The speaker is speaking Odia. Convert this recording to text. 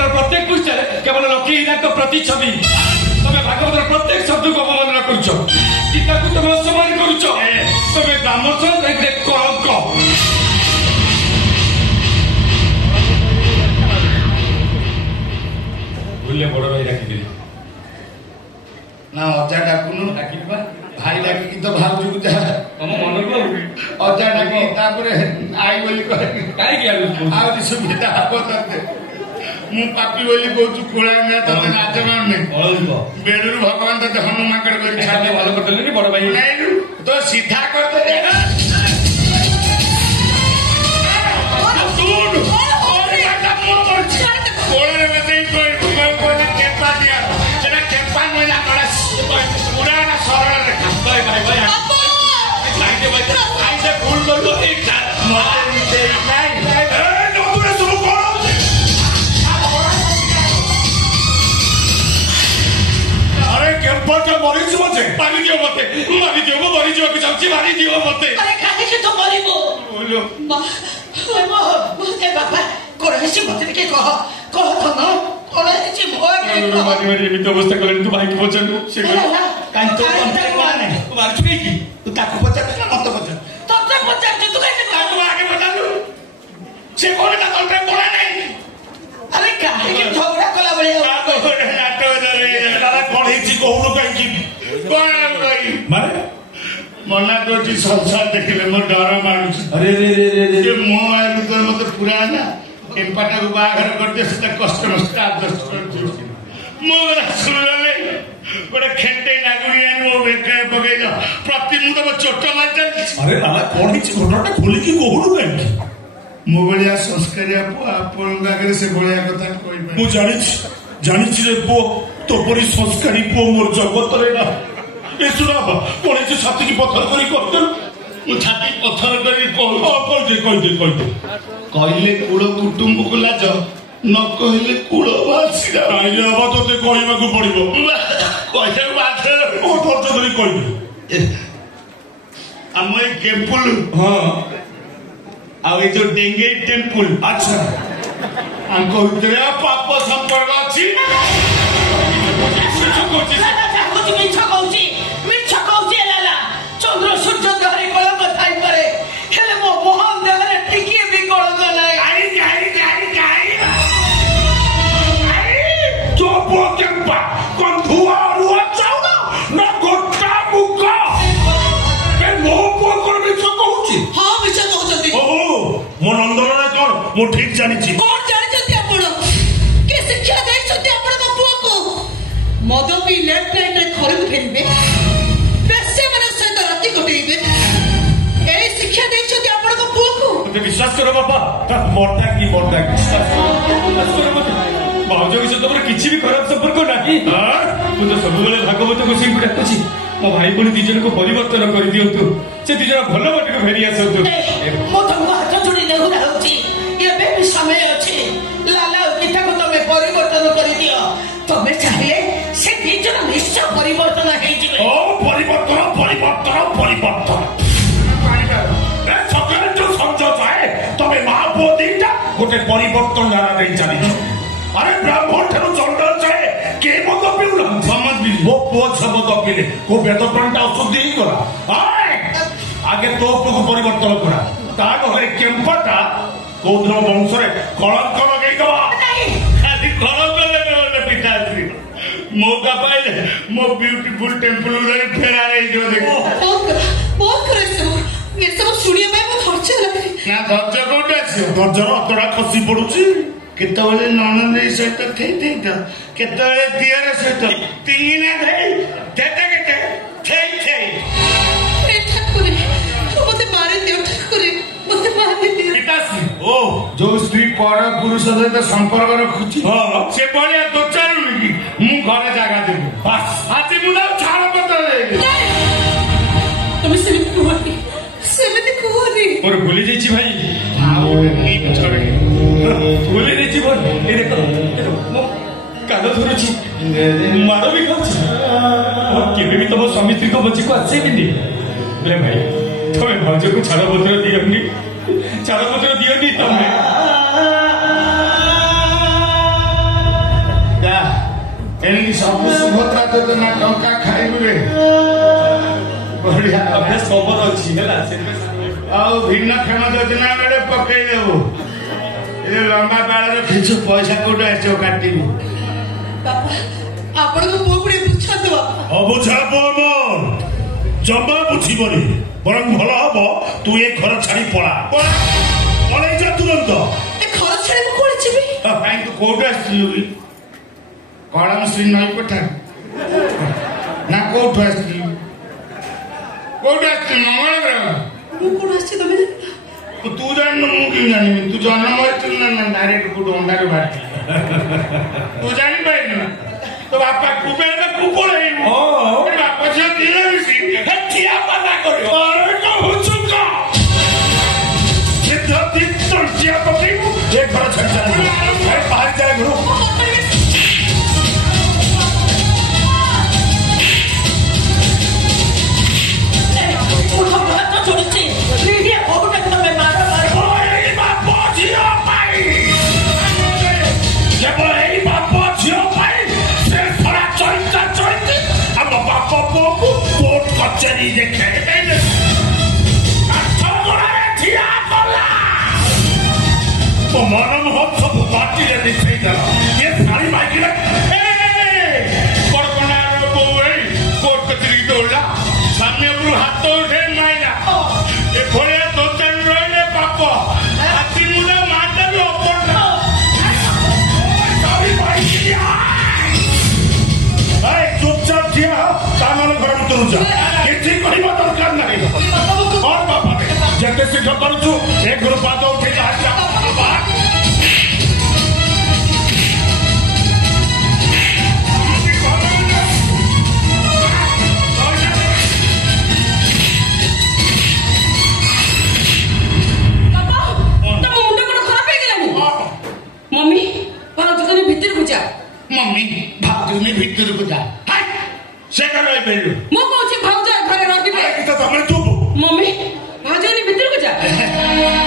ଭାଗବତର ପ୍ରତ୍ୟେକ ପୃଷ୍ଠାରେ କେବଳ ଲକ୍ଷ୍ମୀ ହୀରାଙ୍କ ପ୍ରତିଛବି। ତମେ ଭାଗବତର ପ୍ରତ୍ୟେକ ଶବ୍ଦକୁ ଅବମାନନା କରୁଛ, ଗୀତାକୁ ତମେ ଅସମ୍ମାନ କରୁଛ, ତମେ ବ୍ରାହ୍ମଣ କଳଙ୍କ। ଭୁଲିଲେ ବଡ ଭାଇ ଡାକିଦେଲି ନା ଅଜା ଡାକୁନୁ। ଡାକିଲି ବା ଭାଇ ଡାକିକି ତ ଭାବୁଛୁ ଯାହା ତମ ମନକୁ ଅଜା ଡାକି ତାପରେ ଆଇ ବୋଲି କହେ କାହିଁକି ଆହୁରି ସୁବିଧା ହବ ତତେ। ମୁଁ ପାପି ବୋଲି କହୁଛୁ କୋଳା ମିଆ ତତେ ନାଚ ମାରୁନି ବେଳୁରୁ ଭଗବାନ ତତେ ହନୁମାଙ୍କଡ କରି ଛାଡି ଭଲ କରିଦେଲେନି ବଡ ଭାଇ ନାଇଁ ତ ସିଧା କରିଦେଲେ କୋଳରେ ବସେଇ କେମ୍ପା ଦିଆ ସେଟା କେମ୍ପା ନୁହେଁ ପୁରା ସରଳ ରେଖା। ଭୁଲ କରିବ କେମ୍ପା ମରିଯିବ ଯେ ମାରିଯିବ ମତେ ମାରିଯିବ ମୁଁ ମରିଯିବାକୁ ଚାହୁଁଛି ମାରିଯିବ ମତେ। କାହିଁକି ତୁ ମରିବୁ ବାପା କଣ ହେଇଛି ମତେ ଟିକେ କହ କହ ଧନ କଣ ହେଇଛି ଏମିତି ଅବସ୍ଥା କଲେଣି ତୁ ଭାଇକି ପଚାରୁ ସେ ମାରୁଛୁ କାହିଁକି ତୁ ତାକୁ ପଚାରୁଛୁ ନା ମତେ ପଚାରୁ ତତେ ପଚାରୁଛୁ ତୁ କାହିଁକି ତାକୁ ଆଗେ ପଚାରୁ ସେ କଣ ତା ତଣ୍ଟେ ପଡା ନାହିଁ। ଆରେ କାହିଁକି ଝଗଡା କଲା ଭଳିଆ ଦାଦା କଣ ହେଇଛି କହୁନୁ କାହିଁକି ମାନେ ମନା କରୁଛି ସଂସାର ଦେଖିଲେ ମୋ ଡର ମାରୁଛି। ମୋ ଭାଇ ଭିତରେ ମତେ ପୁରା ନା କେମ୍ପାଟାକୁ ବାହାଘର କରିଦିଏ ସେଟା କଷ୍ଟ ମଷ୍ଟ ଆଦର୍ଶ ମୋ କଥା ଶୁଣିଲେ ଗୋଟେ ଖେଣ୍ଟେଇ ନାଗୁରି ଆଣି ମୋ ବେକରେ ପକେଇଲ ପ୍ରତି ମୁଁ ତମ ଚୋଟ ମାରି ଚାଲିଛି। ଆରେ ଦାଦା କଣ ହେଇଛି ଘଟଣାଟା ଖୋଲିକି କହୁନୁ କାହିଁକି? ମୋ ଭଳିଆ ସଂସ୍କାରିଆ ପୁଅ ଆପଣଙ୍କ ଆଗରେ ସେ ଭଳିଆ କଥା କହିପାରିବି। ମୁଁ ଜାଣିଛି ରେ ପୁଅ ତୋ ପରି ସଂସ୍କାରୀ ପୁଅ ମୋର ଜଗତରେ ନା। ଏ ଶୁଣ କଣ ହେଇଛି ଛାତିକି ପଥର କରି କରିଦେଲୁ। ମୁଁ ଛାତି ପଥର କରି କହିଦେ କହିଲେ କୂଳ କୁଟୁମ୍ବକୁ ଲାଜ ନ କହିଲେ କୂଳ ବାସିଲା କାହିଁକି ହବ ତୋତେ କହିବାକୁ ପଡିବ। କହିବାକୁ ବାଧ୍ୟ ଧରି କହିବୁ ଆମ ଏଇ ଟେମ୍ପୁଲ ହଁ ଆଉ ଏଇ ଯୋଉ ଡେଙ୍ଗେଇ ଟେମ୍ପୁଲ ଆଚ୍ଛା ଆଙ୍କ ଭିତରେ ପାପ ସମ୍ପର୍କ ଅଛି। ମିଛ କହୁଛି ଲାଲା ଚନ୍ଦ୍ର ସୂର୍ଯ୍ୟ ଦେହରେ କଳଙ୍କ ଥାଇପାରେ ହେଲେ ମୋ ମୋହନ ଦେହରେ ଟିକିଏ ବି କଳଙ୍କ ନାହିଁ। ମୋ ନନ୍ଦନରେ କଣ ମୁଁ ଠିକ ଜାଣିଛି। କଣ ଜାଣିଛନ୍ତି ଆପଣ? କି ଶିକ୍ଷା ଦେଇଛନ୍ତି ଆପଣଙ୍କ ପୁଅକୁ? ମଦ ପିଇ ଲେଟ୍ ନାଇଟରେ ଘରକୁ ଫେରିବେ, ବେଶ୍ୟାମାନଙ୍କ ସହିତ ରାତି କଟେଇବେ, ଏଇ ଶିକ୍ଷା ଦେଇଛନ୍ତି ଆପଣଙ୍କ ପୁଅକୁ? ମତେ ବିଶ୍ୱାସ କର ବାପା ମର୍ଦ୍ଦା କି ବିଶ୍ୱାସ କର ମତେ ଭାଉଜଙ୍କ ସହିତ ମୋର କିଛି ବି ଖରାପ ସମ୍ପର୍କ ନାହିଁ। ମୁଁ ତ ସବୁବେଳେ ଭାଗବତ ଗୋଷୀଙ୍କୁ ଡାକୁଛି ମୋ ଭାଇ ଭଉଣୀ ଦି ଜଣଙ୍କୁ ପରିବର୍ତ୍ତନ କରିଦିଅନ୍ତୁ, ସେ ଦି ଜଣ ଭଲ ବାଟକୁ ଫେରି ଆସନ୍ତୁ। ମୁଁ ତମକୁ ହାତ ଯୋଡି ନେହୁରା ହଉଛି ଏବେ ବି ସମୟ ଅଛି। ଲାଲା ଗୀତାକୁ ତମେ ପରିବର୍ତ୍ତନ କରିଦିଅ। ତମେ ଚାହିଁଲେ ସେ ଦି ଜଣ ନିଶ୍ଚୟ ପରିବର୍ତ୍ତନ ହେଇଯିବେ। ସକାଳେ ଯୋଉ ସଞ୍ଜ ଥାଏ ତମେ ମା ପୁଅ ଦିଟା ଗୋଟେ ପରିବର୍ତ୍ତନ ଧାରା ଦେଇ ଚାଲିଛ। ଆରେ ବ୍ରାହ୍ମଣ ଠାରୁ ଚଣ୍ଡାଳ ଯାଏ କେ ମଦ ପିଉନାହାନ୍ତି। ମୋ ପୁଅ ମଦ ପିଇଲେ କୋଉ ବେଦ ପ୍ରାଣଟା ଅଶୁଦ୍ଧି ହେଇଗଲା। ଆଗେ ତୋ ପୁଅକୁ ପରିବର୍ତ୍ତନ କରା, ତା ଘରେ କେମ୍ପାଟା କୋଉଦିନ ବଂଶରେ କଳଙ୍କ ଲଗେଇଦବା। ପିତାଶ୍ରୀ ମୌକା ପାଇଲେ ମୋ ବ୍ୟୁଟିଫୁଲ ଟେମ୍ପଲ ଫେରାର ହେଇଯିବ। ଏସବୁ ଶୁଣିବା ପାଇଁ ମୁଁ ଧୈର୍ଯ୍ୟ ଲାଗେ ନା ଧୈର୍ଯ୍ୟ କୋଉଠି ଆସିବ? ଧୈର୍ଯ୍ୟର ଅତଡ଼ା ଖସି ପଡୁଛି। କେତେବେଳେ ନଣନ୍ଦେଇ ସହିତ ଖେଇଥ କେତେବେଳେ ଦିଅର ସହିତ ତିଙ୍ଗିନା ଧେଇ କେତେ ମତେ ମାରିଦିଅ ଠାକୁରେ ମତେ ମାରିଦିଅ। ପିତାଶ୍ରୀ ଓ ଯୋଉ ସ୍ତ୍ରୀ ପର ପୁରୁଷ ସହିତ ସମ୍ପର୍କ ରଖୁଛି ସେ ଭଳିଆ ଦୋଚାରୁନି କି ମୁଁ ଘରେ ଜାଗା ଦେବି। ଆଜି ମୁଁ ତାକୁ ଛାଡ଼ ପତ୍ର ଦେବି। ତମେ ସେମିତି କୁହନି, ସେମିତି କୁହନି। ମୋର ଭୁଲି ଯାଇଛି ଭାଇ, ଭୁଲି ଯାଇଛି ଭାଇ। ମୋ କାନ ଧରୁଛି, ମାଡ଼ ବି ଖାଉଛି, କେବେ ବି ତମ ସ୍ୱାମୀ ସ୍ତ୍ରୀଙ୍କ ମଝିକୁ ଆସିବିନି। ହେଲେ ଭାଇ ତମେ ଭାଉଜକୁ ଛାଡ଼ପତ୍ର ଦିଅନି ତମେ। ସବୁ ସୁଭଦ୍ରା ଯୋଜନା ଟଙ୍କା ଖାଇବେ ବଢିଆ ଖବର ଅଛି ହେଲା ଆଉ ଭିନ୍ନକ୍ଷମ ଯୋଜନା ବେଳେ ପକେଇଦେବୁ ଏ ଲମ୍ବା ବାଳରେ କିଛି ପଇସା କୋଉଠୁ ଆସିବ କାଟିବୁ ବାପା ଆପଣଙ୍କ ପୁଅ କୁ ବୁଝାନ୍ତୁ ବାପା ଅବୁଝା ପୁଅ ମୋର ଜମା ବୁଝିବନି ବରଂ ଭଲ ହବ ତୁ ଏ ଘର ଛାଡି ପଳା ପଳେଇ ଯା ତୁରନ୍ତ ଏ ଘର ଛାଡି ମୁଁ କୁଆଡେ ଯିବି କାଇଁ ତୁ କୋଉଠୁ ଆସିଥିଲୁ କି କଳମ ଶ୍ରୀ ନଈ ପଠା ନା କୋଉଠୁ ଆସିଥିଲୁ କୋଉଠୁ ଆସିଥିଲୁ ମଙ୍ଗଳଗ୍ରହ ମୁଁ କୋଉଠୁ ଆସିଛି ତମେ ତୁ ଜାଣିନୁ ମୁଁ କେମିତି ଜାଣିବି ତୁ ଜନ୍ମ ହେଇଥିଲୁ ନା ଡାଇରେକ୍ଟ କୋଉଠୁ ଅଣ୍ଡାରୁ ବାହାରିଥିଲୁ ତୁ ଜାଣିପାରିଲୁ ନା ତୋ ବାପା କୁବେର ନା କୁକୁର ବାପା ଝିଅ ଦିନ ମିଶି ଠିଆ ପାଲା କରିବ ଚିଆ ପକେଇବୁ ଏ ଘର ଛାଡି ଚାଲିବୁ ବାହାରି ଯାଏ ଘରୁ कचेरी देखे ठिया कला मन मुह सब पार्टी दिखाई देला ये सारी माइक बड़कणार बो कोर्ट कचेरी दौड़ा सामने हाथ उठे माइला ए भलिया दोचान रहिले पाप हाथी मुला माटा भी अपन सारी माइक चुपचाप ठिया तानल घर भीतर जा କିଛି କରିବା ଦରକାର ନାହିଁ କଣ ବାପା ଯେତେ ଶୀଘ୍ର କରୁଛୁ ଏ ଘରୁ ପାଦ ଉଠେଇ मम्मी भाउजनी ଭିତରକୁ ଯା मम्मी भाउजनी ଭିତରକୁ ଯା से का गई बेलू ମୁଁ କହୁଛି ଭାଉଜ ଘରେ ରହିବେ ତମେ ଚୁପ मम्मी भाउजनी ଭିତରକୁ ଯା